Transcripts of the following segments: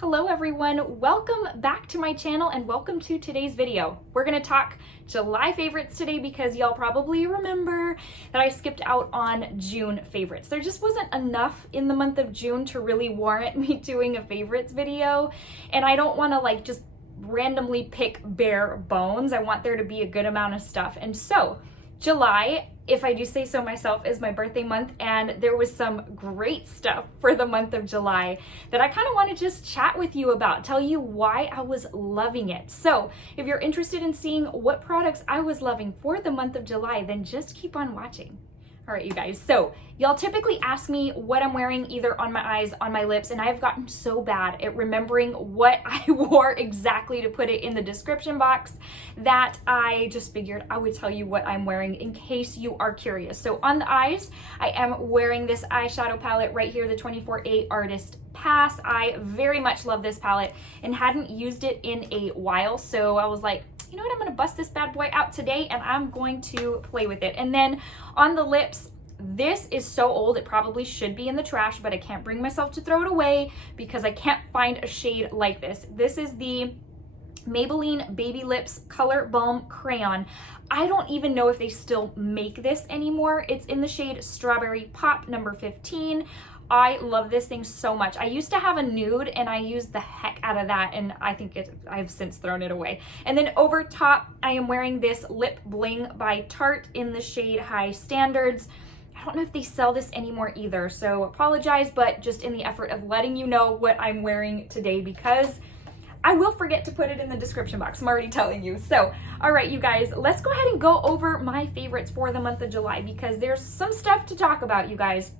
Hello everyone, welcome back to my channel and welcome to today's video. We're gonna talk July favorites today because y'all probably remember that I skipped out on June favorites. There just wasn't enough in the month of June to really warrant me doing a favorites video, and I don't wanna just randomly pick bare bones. I want there to be a good amount of stuff. And so July, if I do say so myself, is my birthday month, and there was some great stuff for the month of July that I kind of want to just chat with you about, tell you why I was loving it. So if you're interested in seeing what products I was loving for the month of July, then just keep on watching. All right, you guys, so y'all typically ask me what I'm wearing either on my eyes, on my lips, and I've gotten so bad at remembering what I wore exactly to put it in the description box that I just figured I would tell you what I'm wearing in case you are curious. So on the eyes, I am wearing this eyeshadow palette right here, the 24A Artist Pass. I very much love this palette and hadn't used it in a while, so I was like, you know what, I'm gonna bust this bad boy out today and I'm going to play with it. And then on the lips, this is so old, it probably should be in the trash, but I can't bring myself to throw it away because I can't find a shade like this. This is the Maybelline Baby Lips Color Balm Crayon. I don't even know if they still make this anymore. It's in the shade Strawberry Pop number 15. I love this thing so much. I used to have a nude and I used the heck out of that, and I've since thrown it away. And then over top, I am wearing this Lip Bling by Tarte in the shade High Standards. I don't know if they sell this anymore either, so apologize, but just in the effort of letting you know what I'm wearing today because I will forget to put it in the description box. I'm already telling you. So, all right, you guys, let's go ahead and go over my favorites for the month of July because there's some stuff to talk about, you guys.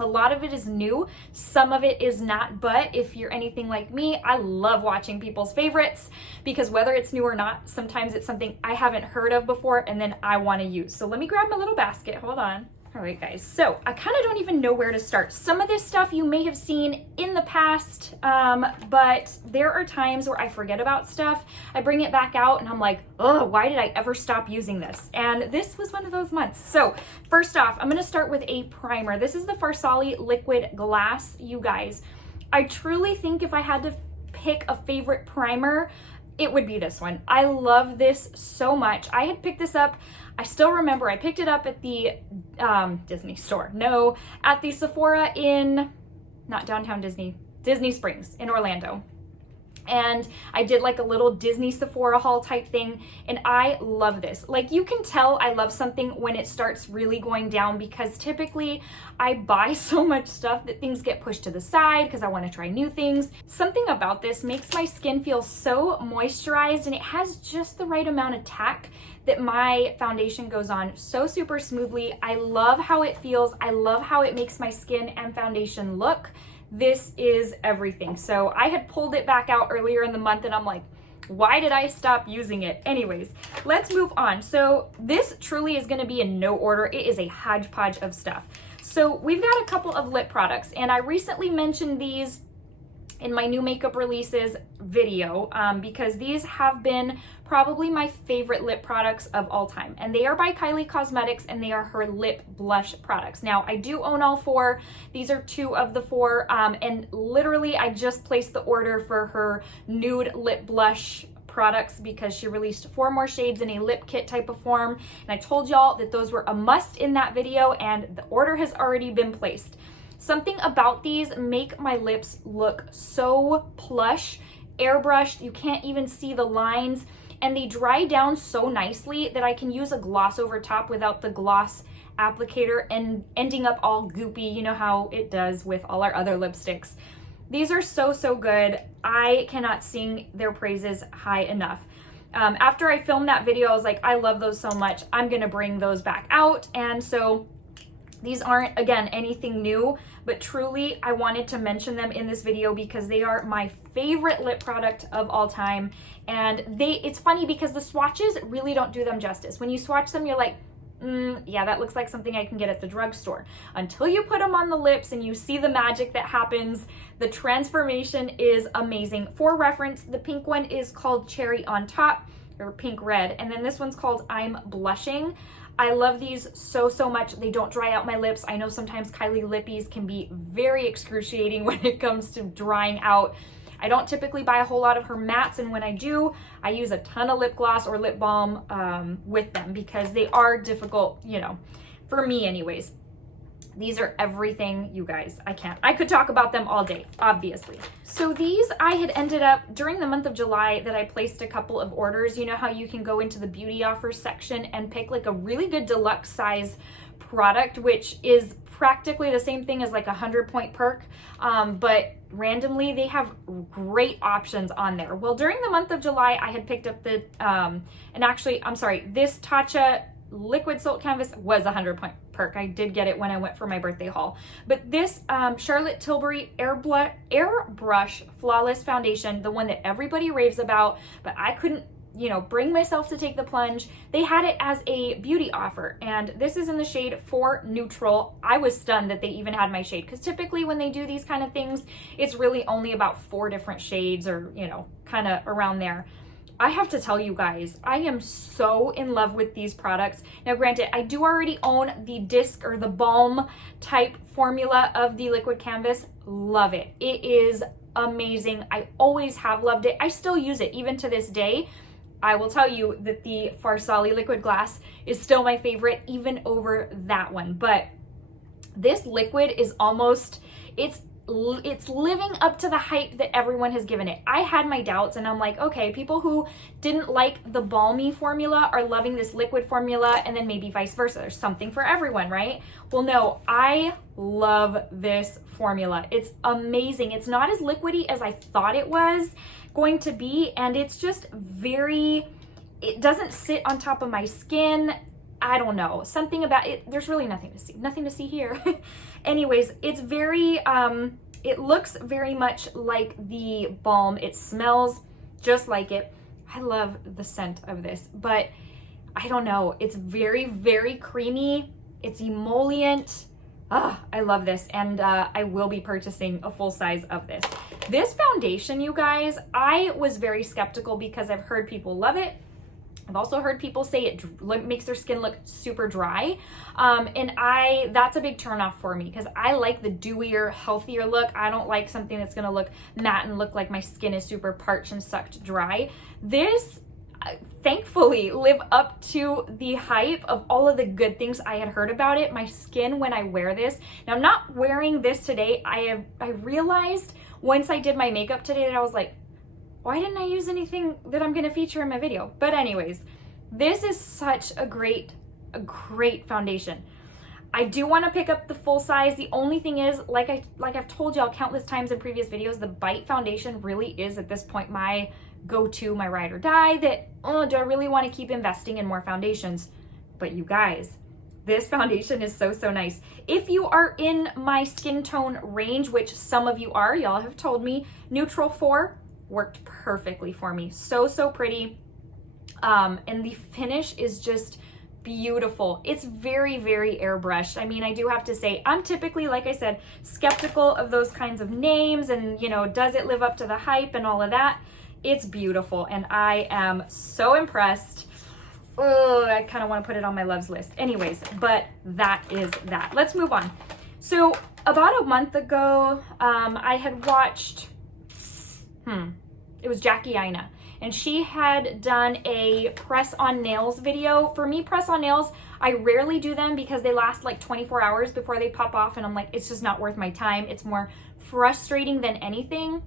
A lot of it is new, some of it is not, but if you're anything like me, I love watching people's favorites because whether it's new or not, sometimes it's something I haven't heard of before and then I want to use. So let me grab my little basket, hold on. All right, guys, so I kind of don't even know where to start. Some of this stuff you may have seen in the past, but there are times where I forget about stuff. I bring it back out and I'm like, oh, why did I ever stop using this? And this was one of those months. So first off, I'm gonna start with a primer. This is the Farsali Liquid Glass, you guys. I truly think if I had to pick a favorite primer, it would be this one. I love this so much. I had picked this up, I still remember I picked it up at the Disney store. No, at the Sephora in, not downtown Disney, Disney Springs in Orlando. And I did like a little Disney Sephora haul type thing, and I love this. Like, you can tell I love something when it starts really going down because typically I buy so much stuff that things get pushed to the side because I want to try new things. Something about this makes my skin feel so moisturized, and it has just the right amount of tack that my foundation goes on so super smoothly. I love how it feels. I love how it makes my skin and foundation look. This is everything. So I had pulled it back out earlier in the month and I'm like, why did I stop using it? Anyways, let's move on. So this truly is gonna be in no order. It is a hodgepodge of stuff. So we've got a couple of lip products, and I recently mentioned these in my new makeup releases video because these have been probably my favorite lip products of all time, and they are by Kylie Cosmetics and they are her lip blush products. Now I do own all four. These are two of the four, and literally I just placed the order for her nude lip blush products because she released 4 more shades in a lip kit type of form, and I told y'all that those were a must in that video, and the order has already been placed. Something about these make my lips look so plush, airbrushed, you can't even see the lines, and they dry down so nicely that I can use a gloss over top without the gloss applicator and ending up all goopy, you know how it does with all our other lipsticks. These are so good. I cannot sing their praises high enough. After I filmed that video, I was like, I love those so much, I'm gonna bring those back out. And so these aren't, again, anything new, but truly I wanted to mention them in this video because they are my favorite lip product of all time. And it's funny because the swatches really don't do them justice. When you swatch them, you're like, yeah, that looks like something I can get at the drugstore. Until you put them on the lips and you see the magic that happens, the transformation is amazing. For reference, the pink one is called Cherry on Top, or Pink Red, and then this one's called I'm Blushing. I love these so much. They don't dry out my lips. I know sometimes Kylie Lippies can be very excruciating when it comes to drying out. I don't typically buy a whole lot of her mattes, and when I do, I use a ton of lip gloss or lip balm with them because they are difficult, you know, for me anyways. These are everything, you guys. I could talk about them all day, obviously. So these I had ended up, during the month of July, that I placed a couple of orders. You know how you can go into the beauty offers section and pick like a really good deluxe size product, which is practically the same thing as like 100-point perk, but randomly they have great options on there. Well, during the month of July, I had picked up the, and actually, I'm sorry, this Tatcha liquid silk canvas was 100-point perk. I did get it when I went for my birthday haul. But this Charlotte Tilbury Airbrush Flawless Foundation, the one that everybody raves about, but I couldn't, you know, bring myself to take the plunge. They had it as a beauty offer, and this is in the shade 4 Neutral. I was stunned that they even had my shade, because typically when they do these kind of things, it's really only about 4 different shades, or, you know, kind of around there. I have to tell you guys, I am so in love with these products. Now, granted, I do already own the disc or the balm type formula of the liquid canvas. Love it. It is amazing. I always have loved it. I still use it even to this day. I will tell you that the Farsali liquid glass is still my favorite, even over that one. But this liquid is almost, it's living up to the hype that everyone has given it. I had my doubts, and I'm like, okay, people who didn't like the balmy formula are loving this liquid formula, and then maybe vice versa. There's something for everyone, right? Well, no, I love this formula. It's amazing. It's not as liquidy as I thought it was going to be, and it's just very, it doesn't sit on top of my skin. I don't know, something about it. There's really nothing to see here. Anyways, it's very, it looks very much like the balm. It smells just like it. I love the scent of this, but I don't know. It's very, very creamy. It's emollient. I love this, and I will be purchasing a full size of this. This foundation, you guys, I was very skeptical because I've heard people love it. I've also heard people say it makes their skin look super dry, and that's a big turnoff for me because I like the dewier, healthier look. I don't like something that's gonna look matte and look like my skin is super parched and sucked dry. This thankfully live up to the hype of all of the good things I had heard about it. My skin when I wear this, now I'm not wearing this today. I realized once I did my makeup today that I was like, why didn't I use anything that I'm gonna feature in my video? But anyways, this is such a great foundation. I do wanna pick up the full size. The only thing is, like I've told y'all countless times in previous videos, the Bite foundation really is at this point my go-to, my ride or die, that, do I really wanna keep investing in more foundations? But you guys, this foundation is so nice. If you are in my skin tone range, which some of you are, y'all have told me, Neutral 4, worked perfectly for me. So pretty. And the finish is just beautiful. It's very airbrushed. I mean, I do have to say, I'm typically, like I said, skeptical of those kinds of names and, you know, does it live up to the hype and all of that? It's beautiful, and I am so impressed. Oh, I kind of want to put it on my loves list. Anyways, but that is that. Let's move on. So about a month ago, I had watched it was Jackie Aina, and she had done a press on nails video. For me, press on nails, I rarely do them because they last like 24 hours before they pop off, and I'm like, it's just not worth my time. It's more frustrating than anything.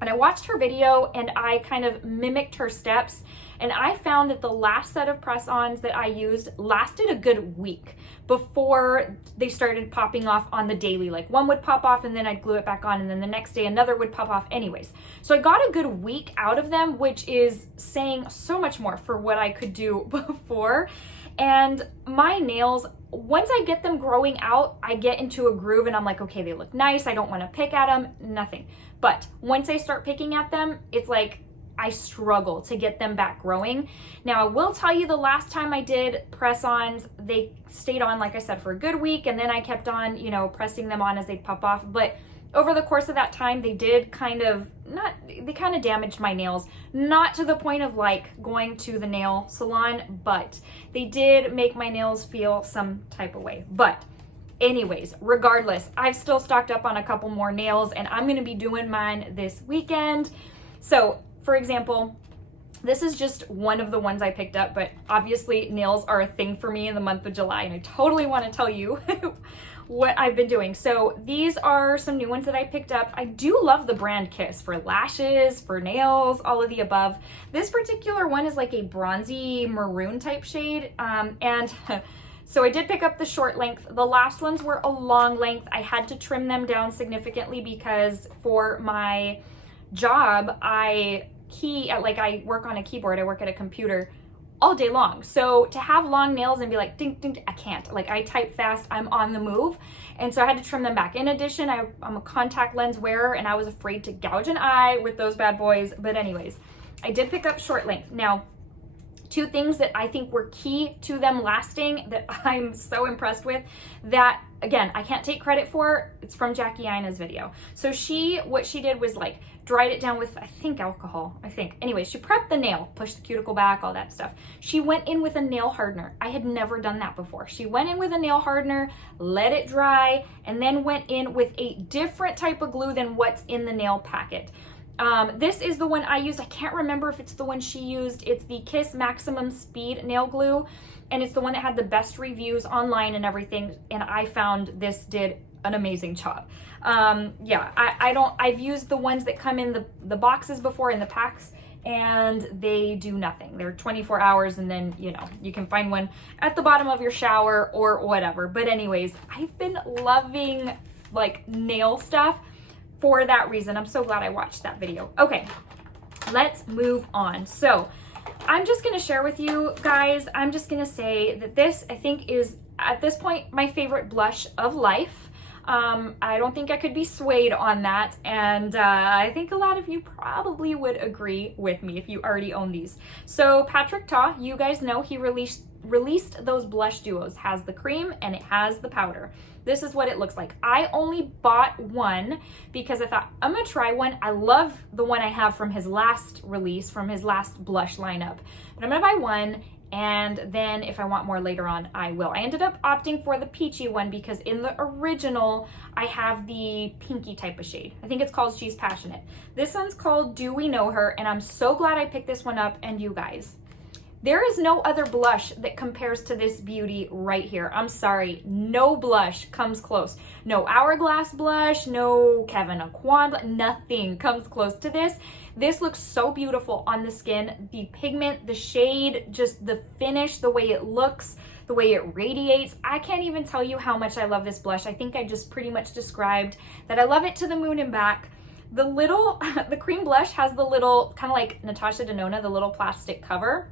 And I watched her video and I kind of mimicked her steps, and I found that the last set of press-ons that I used lasted a good week before they started popping off on the daily. Like one would pop off and then I'd glue it back on, and then the next day another would pop off anyways. So I got a good week out of them, which is saying so much more for what I could do before. And my nails, once I get them growing out, I get into a groove and I'm like, okay, they look nice. I don't want to pick at them, nothing. But once I start picking at them, it's like I struggle to get them back growing. Now, I will tell you, the last time I did press-ons, they stayed on, like I said, for a good week, and then I kept on, you know, pressing them on as they pop off. But over the course of that time, they did kind of damaged my nails. Not to the point of like going to the nail salon, but they did make my nails feel some type of way. But anyways, regardless, I've still stocked up on a couple more nails and I'm gonna be doing mine this weekend. So for example, this is just one of the ones I picked up, but obviously nails are a thing for me in the month of July, and I totally want to tell you what I've been doing. So these are some new ones that I picked up. I do love the brand Kiss for lashes, for nails, all of the above. This particular one is like a bronzy maroon type shade, and so I did pick up the short length. The last ones were a long length. I had to trim them down significantly because for my job, I work on a keyboard, I work at a computer all day long. So to have long nails and be like, ding, ding, I can't. Like, I type fast, I'm on the move. And so I had to trim them back. In addition, I'm a contact lens wearer and I was afraid to gouge an eye with those bad boys. But anyways, I did pick up short length. Now, two things that I think were key to them lasting that I'm so impressed with that, again, I can't take credit for, it's from Jackie Aina's video. So what she did was like dried it down with, I think, alcohol, Anyway, she prepped the nail, pushed the cuticle back, all that stuff. She went in with a nail hardener. I had never done that before. She went in with a nail hardener, let it dry, and then went in with a different type of glue than what's in the nail packet. This is the one I used. I can't remember if it's the one she used. It's the Kiss Maximum Speed nail glue, and it's the one that had the best reviews online and everything, and I found this did an amazing job. Yeah, I've used the ones that come in the boxes before, in the packs, and they do nothing. They're 24 hours, and then, you know, you can find one at the bottom of your shower or whatever. But anyways, I've been loving like nail stuff for that reason. I'm so glad I watched that video. Okay, let's move on. So I'm just gonna share with you guys, I'm just gonna say that this, I think, is at this point my favorite blush of life. I don't think I could be swayed on that, and I think a lot of you probably would agree with me if you already own these. So Patrick Ta, you guys know he released those blush duos, has the cream and it has the powder. This is what it looks like. I only bought one because I thought I'm gonna try one. I love the one I have from his last release, from his last blush lineup, but I'm gonna buy one, and then if I want more later on, I will. I ended up opting for the peachy one because in the original, I have the pinky type of shade. I think it's called She's Passionate. This one's called Do We Know Her, and I'm so glad I picked this one up. And you guys, there is no other blush that compares to this beauty right here. I'm sorry, no blush comes close. No Hourglass blush, no Kevyn Aucoin, nothing comes close to this. This looks so beautiful on the skin. The pigment, the shade, just the finish, the way it looks, the way it radiates. I can't even tell you how much I love this blush. I think I just pretty much described that I love it to the moon and back. The cream blush has the little, kind of like Natasha Denona, the little plastic cover,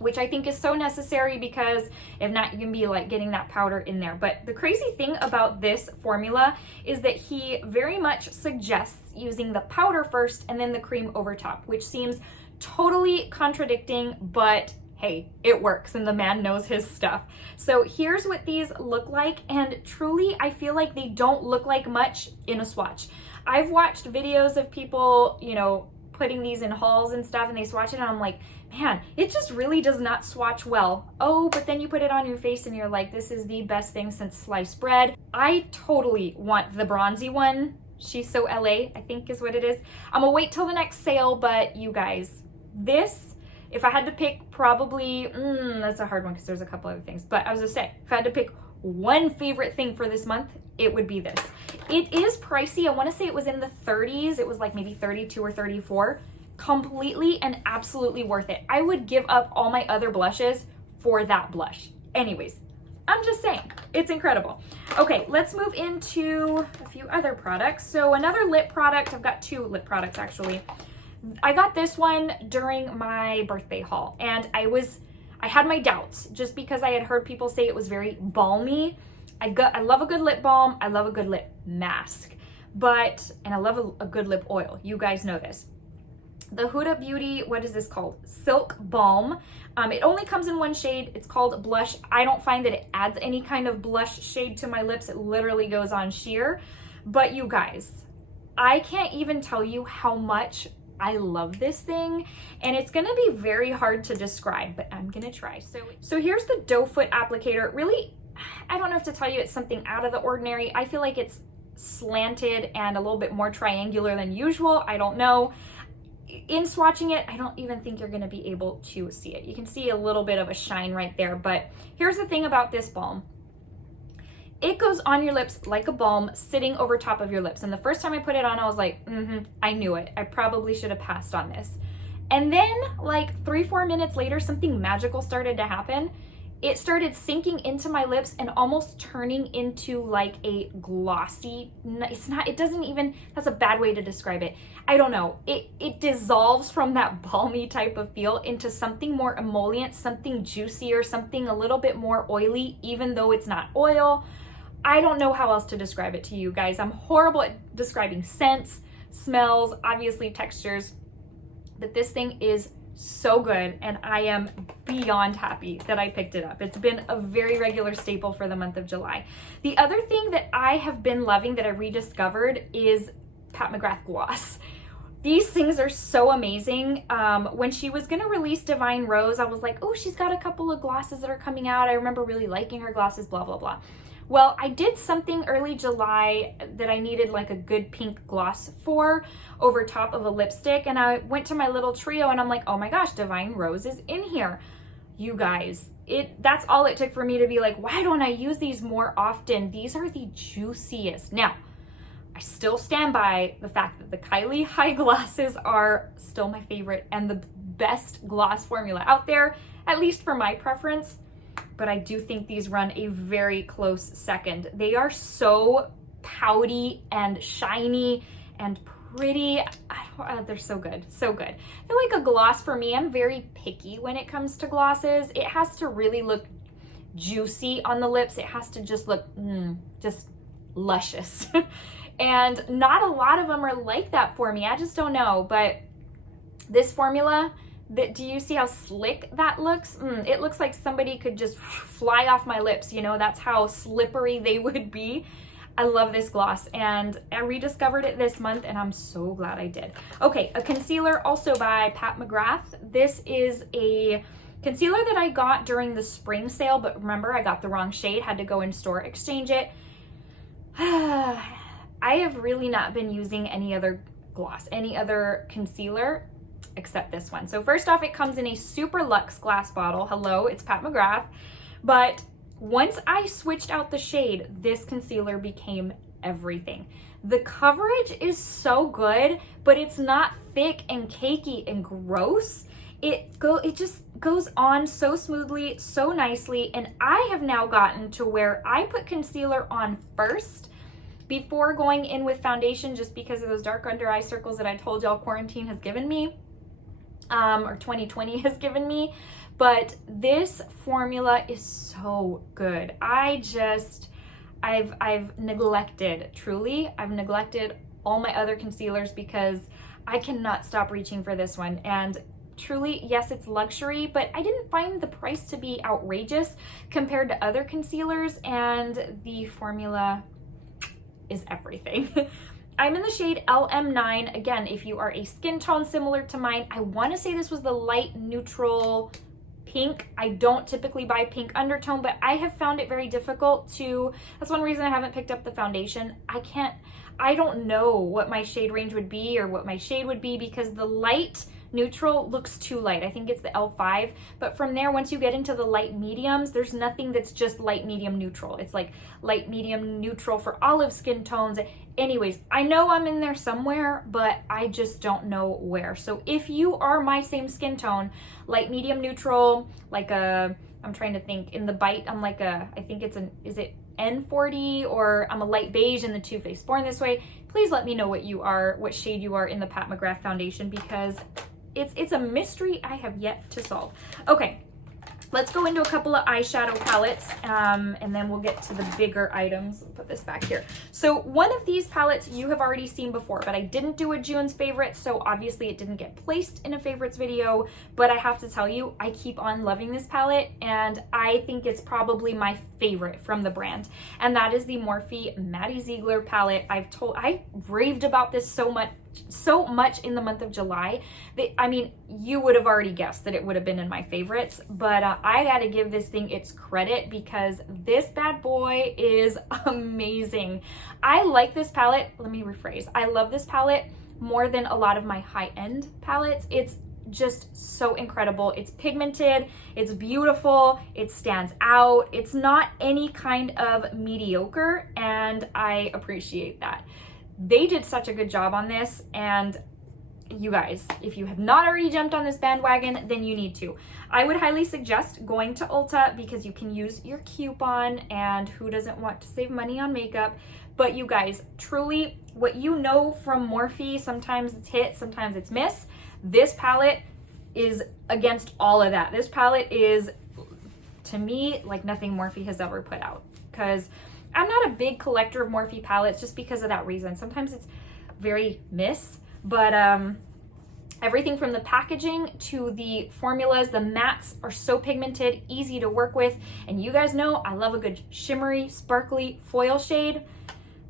which I think is so necessary because if not, you can be like getting that powder in there. But the crazy thing about this formula is that he very much suggests using the powder first and then the cream over top, which seems totally contradicting, but hey, it works and the man knows his stuff. So here's what these look like, and truly I feel like they don't look like much in a swatch. I've watched videos of people, you know, putting these in hauls and stuff, and they swatch it and I'm like, man, it just really does not swatch well. Oh, but then you put it on your face and you're like, this is the best thing since sliced bread. I totally want the bronzy one. She's So LA, I think is what it is. I'm gonna wait till the next sale, but you guys, this, if I had to pick probably, that's a hard one because there's a couple other things, but I was gonna say, if I had to pick one favorite thing for this month, it would be this. It is pricey. I want to say it was in the 30s. It was like maybe 32 or 34. Completely and absolutely worth it. I would give up all my other blushes for that blush. Anyways, I'm just saying, it's incredible. Okay, let's move into a few other products. So another lip product, I've got two lip products actually. I got this one during my birthday haul, and I had my doubts just because I had heard people say it was very balmy. I love a good lip balm. I love a good lip mask, and I love a good lip oil. You guys know this. The Huda Beauty, what is this called? Silk Balm. It only comes in one shade. It's called Blush. I don't find that it adds any kind of blush shade to my lips. It literally goes on sheer. But you guys, I can't even tell you how much I love this thing, and it's gonna be very hard to describe, but I'm gonna try. So here's the doe foot applicator. Really, I don't know if to tell you it's something out of the ordinary. I feel like it's slanted and a little bit more triangular than usual. I don't know. In swatching it, I don't even think you're going to be able to see it. You can see a little bit of a shine right there, but here's the thing about this balm. It goes on your lips like a balm sitting over top of your lips. And the first time I put it on, I was like, I knew it. I probably should have passed on this. And then like 3-4 minutes later, something magical started to happen. It started sinking into my lips and almost turning into like a glossy, it doesn't even, that's a bad way to describe it. I don't know. It dissolves from that balmy type of feel into something more emollient, something juicier, something a little bit more oily, even though it's not oil. I don't know how else to describe it to you guys. I'm horrible at describing scents, smells, obviously textures, but this thing is so good and I am beyond happy that I picked it up. It's been a very regular staple for the month of July. The other thing that I have been loving that I rediscovered is Pat McGrath gloss. These things are so amazing. When she was gonna release Divine Rose, I was like, oh, she's got a couple of glosses that are coming out. I remember really liking her glosses, blah, blah, blah. Well, I did something early July that I needed like a good pink gloss for over top of a lipstick. And I went to my little trio and I'm like, oh my gosh, Divine Rose is in here. You guys, that's all it took for me to be like, why don't I use these more often? These are the juiciest. Now, I still stand by the fact that the Kylie high glosses are still my favorite and the best gloss formula out there, at least for my preference. But I do think these run a very close second. They are so pouty and shiny and pretty. They're so good, so good. I feel like a gloss for me, I'm very picky when it comes to glosses. It has to really look juicy on the lips. It has to just look just luscious. And not a lot of them are like that for me. I just don't know. But this formula, do you see how slick that looks? It looks like somebody could just fly off my lips, you know, that's how slippery they would be. I love this gloss and I rediscovered it this month and I'm so glad I did. Okay, a concealer also by Pat McGrath. This is a concealer that I got during the spring sale, but remember I got the wrong shade, had to go in store exchange it. I have really not been using any other gloss, any other concealer except this one. So first off, it comes in a super luxe glass bottle. Hello, it's Pat McGrath. But once I switched out the shade, this concealer became everything. The coverage is so good, but it's not thick and cakey and gross. It just goes on so smoothly, so nicely. And I have now gotten to where I put concealer on first before going in with foundation, just because of those dark under eye circles that I told y'all quarantine has given me. Or 2020 has given me, but this formula is so good. I've neglected all my other concealers because I cannot stop reaching for this one. And truly, yes, it's luxury, but I didn't find the price to be outrageous compared to other concealers, and the formula is everything. I'm in the shade LM9. Again, if you are a skin tone similar to mine, I want to say this was the light neutral pink. I don't typically buy pink undertone, but I have found it very difficult to, that's one reason I haven't picked up the foundation. I don't know what my shade range would be or what my shade would be because the light neutral looks too light. I think it's the L5, but from there, once you get into the light mediums, there's nothing that's just light medium neutral. It's like light medium neutral for olive skin tones. Anyways, I know I'm in there somewhere, but I just don't know where. So if you are my same skin tone, light medium neutral, like I'm trying to think, in the bite, I'm like I think it's is it N40, or I'm a light beige in the Too Faced Born This Way, please let me know what shade you are in the Pat McGrath foundation, because it's a mystery I have yet to solve. Okay, let's go into a couple of eyeshadow palettes, and then we'll get to the bigger items. I'll put this back here. So one of these palettes you have already seen before, but I didn't do a June's favorite, so obviously it didn't get placed in a favorites video, but I have to tell you, I keep on loving this palette, and I think it's probably my favorite from the brand, and that is the Morphe Maddie Ziegler palette. I raved about this so much so much in the month of July that, I mean, you would have already guessed that it would have been in my favorites, but I gotta give this thing its credit because this bad boy is amazing. I like this palette. Let me rephrase. I love this palette more than a lot of my high-end palettes. It's just so incredible. It's pigmented, it's beautiful, it stands out. It's not any kind of mediocre, and I appreciate that. They did such a good job on this, and you guys, if you have not already jumped on this bandwagon, then you need to. I would highly suggest going to Ulta because you can use your coupon, and who doesn't want to save money on makeup? But you guys, truly, what you know from Morphe, sometimes it's hit, sometimes it's miss. This palette is against all of that. This palette is, to me, like nothing Morphe has ever put out, because I'm not a big collector of Morphe palettes just because of that reason. Sometimes it's very miss, but everything from the packaging to the formulas, the mattes are so pigmented, easy to work with, and you guys know I love a good shimmery, sparkly foil shade.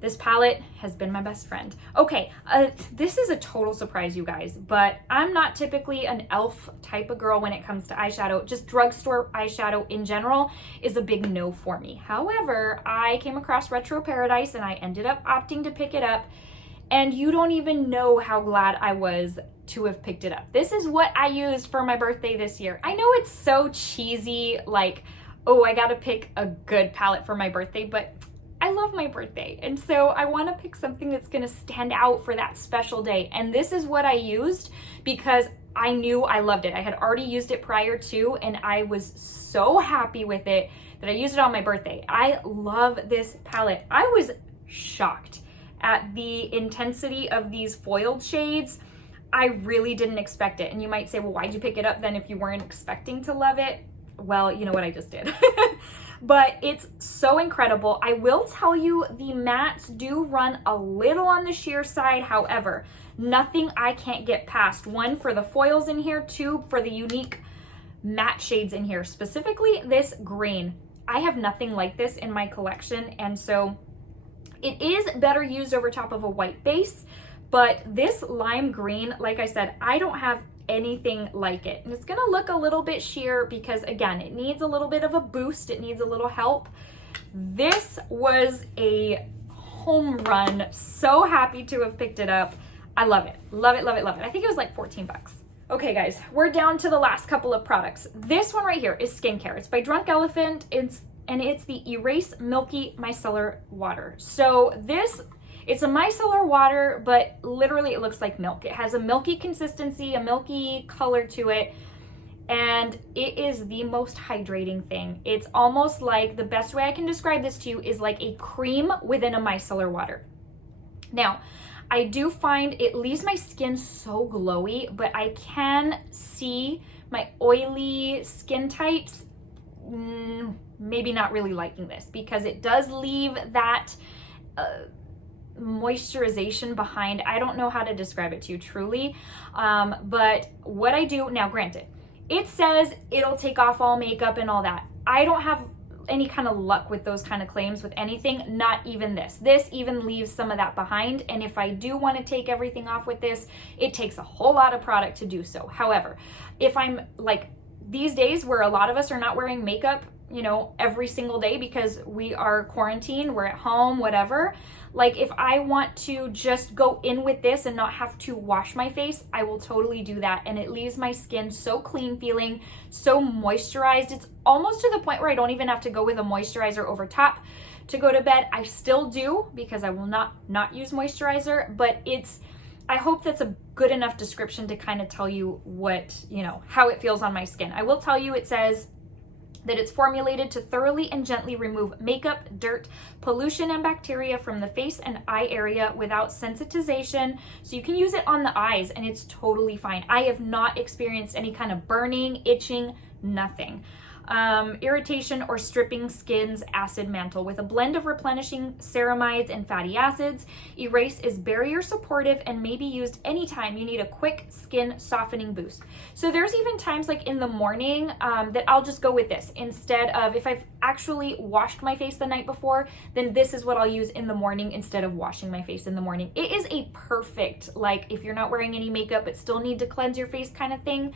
This palette has been my best friend. Okay, this is a total surprise, you guys, but I'm not typically an e.l.f. type of girl when it comes to eyeshadow. Just drugstore eyeshadow in general is a big no for me. However, I came across Retro Paradise and I ended up opting to pick it up, and you don't even know how glad I was to have picked it up. This is what I used for my birthday this year. I know it's so cheesy, like, oh, I gotta pick a good palette for my birthday, but I love my birthday, and so I want to pick something that's going to stand out for that special day. And this is what I used because I knew I loved it. I had already used it prior to, and I was so happy with it that I used it on my birthday. I love this palette. I was shocked at the intensity of these foiled shades. I really didn't expect it. And you might say, well, why'd you pick it up then if you weren't expecting to love it? Well, you know what I just did. But it's so incredible. I will tell you the mattes do run a little on the sheer side. However, nothing I can't get past. One, for the foils in here. Two, for the unique matte shades in here. Specifically this green. I have nothing like this in my collection, and so it is better used over top of a white base. But this lime green, like I said, I don't have anything like it. And it's gonna look a little bit sheer because, again, it needs a little bit of a boost. It needs a little help. This was a home run. So happy to have picked it up. I love it. Love it, love it, love it. I think it was like 14 bucks. Okay, guys, we're down to the last couple of products. This one right here is skincare. It's by Drunk Elephant. It's the E-rase Milki Micellar Water. So it's a micellar water, but literally it looks like milk. It has a milky consistency, a milky color to it, and it is the most hydrating thing. It's almost like, the best way I can describe this to you is like a cream within a micellar water. Now, I do find it leaves my skin so glowy, but I can see my oily skin types maybe not really liking this because it does leave that moisturization behind. I don't know how to describe it to you truly, but what I do now, granted, it says it'll take off all makeup and all that. I don't have any kind of luck with those kind of claims with anything, not even this. This even leaves some of that behind, and if I do want to take everything off with this, it takes a whole lot of product to do so. However, if I'm like these days where a lot of us are not wearing makeup, you know, every single day because we are quarantined, we're at home, whatever. Like if I want to just go in with this and not have to wash my face, I will totally do that. And it leaves my skin so clean feeling, so moisturized. It's almost to the point where I don't even have to go with a moisturizer over top to go to bed. I still do because I will not use moisturizer, but I hope that's a good enough description to kind of tell you what, you know, how it feels on my skin. I will tell you, it says that it's formulated to thoroughly and gently remove makeup, dirt, pollution, and bacteria from the face and eye area without sensitization. So you can use it on the eyes and it's totally fine. I have not experienced any kind of burning, itching, nothing. irritation or stripping skin's acid mantle. With a blend of replenishing ceramides and fatty acids, E-rase is barrier supportive and may be used anytime you need a quick skin softening boost. So there's even times like in the morning that I'll just go with this instead of, if I've actually washed my face the night before, then this is what I'll use in the morning instead of washing my face in the morning. It is a perfect, like if you're not wearing any makeup but still need to cleanse your face kind of thing.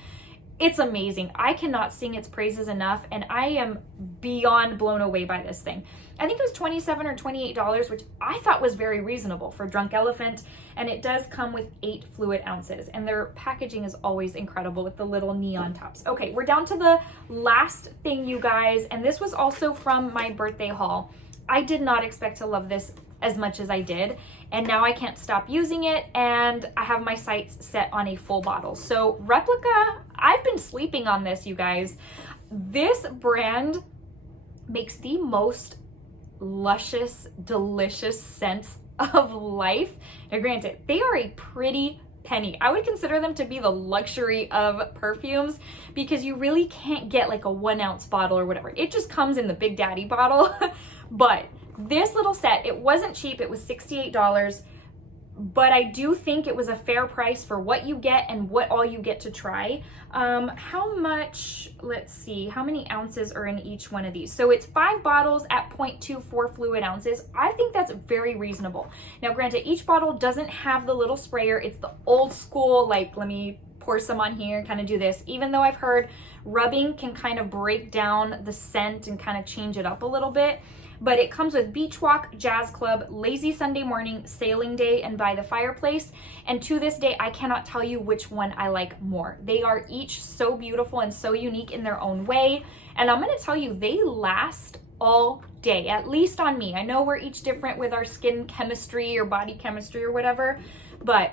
It's amazing. I cannot sing its praises enough, and I am beyond blown away by this thing. I think it was $27 or $28, which I thought was very reasonable for Drunk Elephant, and it does come with 8 fluid ounces, and their packaging is always incredible with the little neon tops. Okay, we're down to the last thing, you guys, and this was also from my birthday haul. I did not expect to love this as much as I did, and now I can't stop using it, and I have my sights set on a full bottle. So Replica, I've been sleeping on this, you guys. This brand makes the most luscious, delicious scents of life. Now granted, they are a pretty penny. I would consider them to be the luxury of perfumes because you really can't get like a 1 ounce bottle or whatever. It just comes in the Big Daddy bottle. But this little set, it wasn't cheap. It was $68, but I do think it was a fair price for what you get and what all you get to try. How much, let's see, how many ounces are in each one of these? So it's 5 bottles at 0.24 fluid ounces. I think that's very reasonable. Now granted, each bottle doesn't have the little sprayer. It's the old school, like, let me pour some on here and kind of do this. Even though I've heard rubbing can kind of break down the scent and kind of change it up a little bit. But it comes with Beach Walk, Jazz Club, Lazy Sunday Morning, Sailing Day, and By the Fireplace. And to this day, I cannot tell you which one I like more. They are each so beautiful and so unique in their own way. And I'm gonna tell you, they last all day, at least on me. I know we're each different with our skin chemistry or body chemistry or whatever, but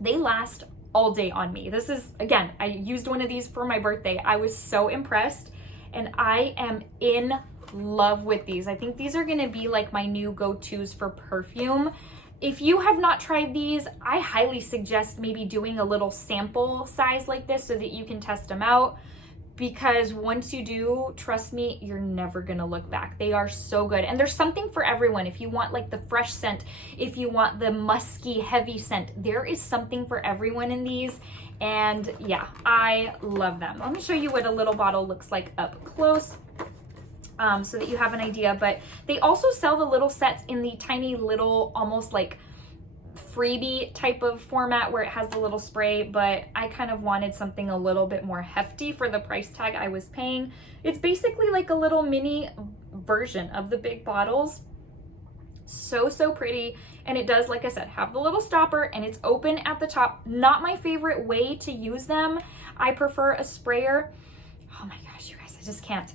they last all day on me. This is, again, I used one of these for my birthday. I was so impressed, and I am in love with these. I think these are gonna be like my new go-tos for perfume. If you have not tried these, I highly suggest maybe doing a little sample size like this so that you can test them out, because once you do, trust me, you're never gonna look back. They are so good, and there's something for everyone. If you want like the fresh scent, if you want the musky, heavy scent, there is something for everyone in these. And yeah, I love them. Let me show you what a little bottle looks like up close. So that you have an idea, but they also sell the little sets in the tiny little, almost like freebie type of format where it has the little spray, but I kind of wanted something a little bit more hefty for the price tag I was paying. It's basically like a little mini version of the big bottles. So pretty. And it does, like I said, have the little stopper, and it's open at the top. Not my favorite way to use them. I prefer a sprayer. Oh my gosh, you guys, I just can't.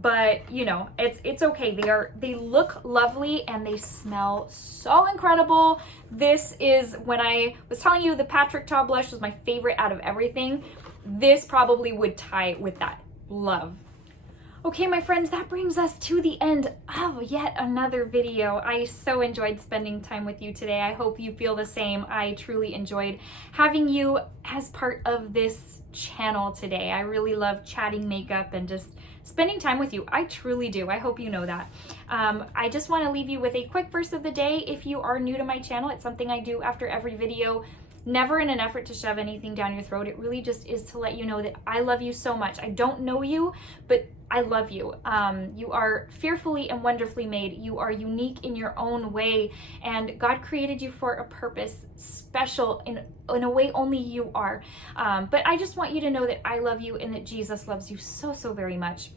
But you know, it's okay. They look lovely and they smell so incredible. This is, when I was telling you the Patrick Ta blush was my favorite out of everything, this probably would tie with that. Love. Okay, my friends, that brings us to the end of yet another video. I so enjoyed spending time with you today. I hope you feel the same. I truly enjoyed having you as part of this channel today. I really love chatting makeup and just spending time with you. I truly do. I hope you know that. I just want to leave you with a quick verse of the day. If you are new to my channel, it's something I do after every video. Never in an effort to shove anything down your throat. It really just is to let you know that I love you so much. I don't know you, but I love you. You are fearfully and wonderfully made. You are unique in your own way, and God created you for a purpose, special in a way only you are. But I just want you to know that I love you and that Jesus loves you so very much.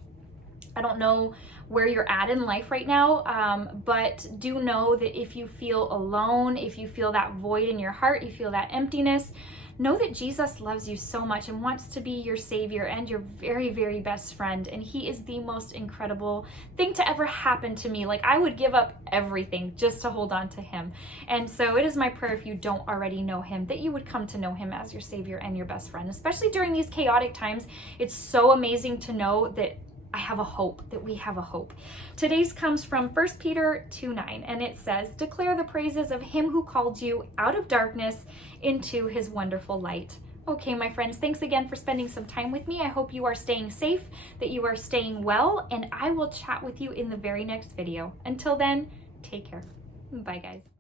I don't know where you're at in life right now, but do know that if you feel alone, if you feel that void in your heart, you feel that emptiness, know that Jesus loves you so much and wants to be your savior and your very best friend. And he is the most incredible thing to ever happen to me. Like, I would give up everything just to hold on to him. And so it is my prayer, if you don't already know him, that you would come to know him as your savior and your best friend, especially during these chaotic times. It's so amazing to know that I have a hope, that we have a hope. Today's comes from 1 Peter 2:9, and it says, "Declare the praises of him who called you out of darkness into his wonderful light." Okay, my friends, thanks again for spending some time with me. I hope you are staying safe, that you are staying well, and I will chat with you in the very next video. Until then, take care. Bye, guys.